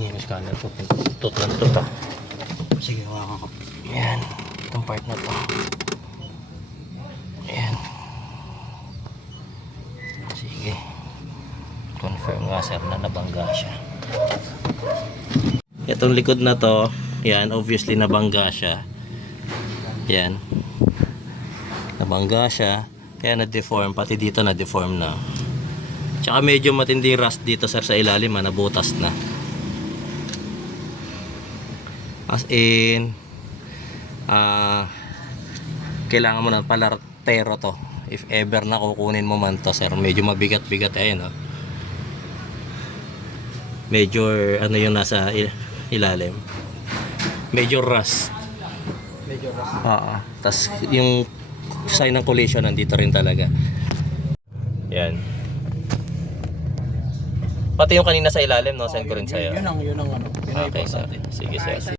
Hindi yung scanner ko. Tut lang to. Sige, hawakan ko. Yan. Itong part na to. Yan. Sige. Confirm nga sir na nabangga siya. Itong likod na to, yan, obviously nabangga siya. Yan. Nabangga siya. Kaya na-deform. Pati dito na-deform na. Tsaka medyo matindi rust dito sir sa ilalim. Nabutas na. As in, kailangan mo na palartero to. If ever na kukunin mo man to sir. Medyo mabigat-bigat. Ayan o. Medyo ano yung nasa ilalim. Medyo rust. Medyo rust. Tas yung sign ng collision nandito rin talaga. Yan. Pati yung kanina sa ilalim, no? Send ko rin sa'yo. Yun ang ano. Yun ang Okay, sir. importante. Sige, sir.